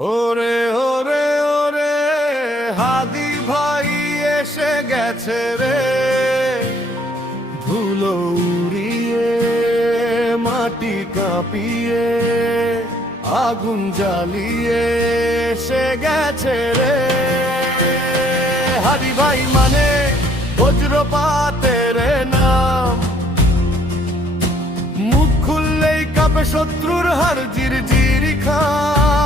ওরে ওরে ওরে, হাদি ভাই এসে গেছে রে। ধুলো উড়িয়ে, মাটি কাঁপিয়ে, আগুন জ্বালিয়ে এসে গেছে রে। হাদি ভাই মানে বজ্রপাতের নাম। মুখ খুললেই কাপে শত্রুর হার জির জিরি খাম।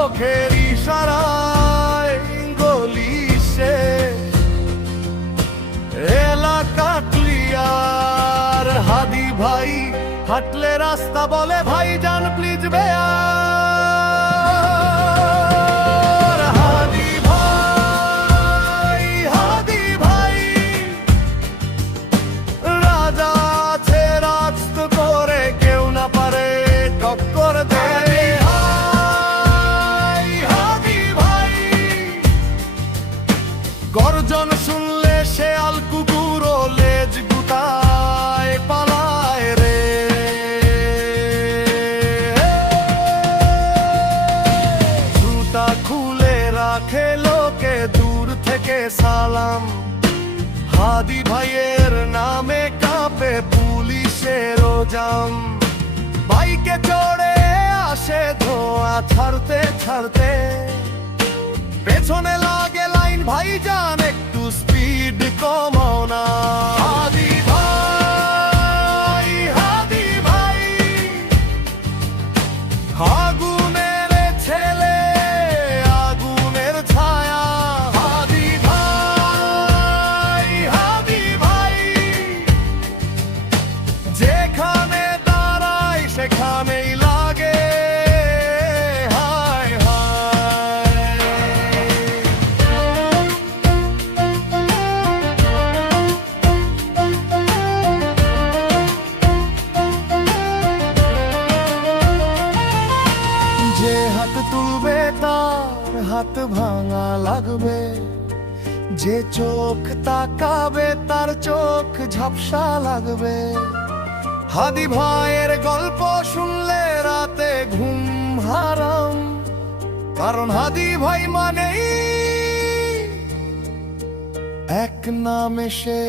চোখের ইশারায় গলি সে এলাকা ক্লিয়ার, হাদি ভাই, হাঁটলে রাস্তা বলে ভাই যান প্লিজ বেয়ার গর্জন শুনলে শেয়াল কুকুর লেজ গুতায় পালায় রে। জুতা খুলে রাখে লোকে দূর থেকে সালাম। হাদি ভাইয়ের নামে কাঁপে পুলিশের জাম। বাইকে চড়ে আসে ধোঁয়া ছাড়তে ছাড়তে। পেছনে লাগে লাইন ভাই যান একটু স্পিড কমাও না। হাত ভাঙা লাগবে। যে চোখ তাকাবে, তার চোখ ঝাপসা লাগবে। হাদি ভাইয়ের গল্প শুনলে রাতে ঘুম হারাম। কারণ হাদি ভাই মানেই এক নামে সে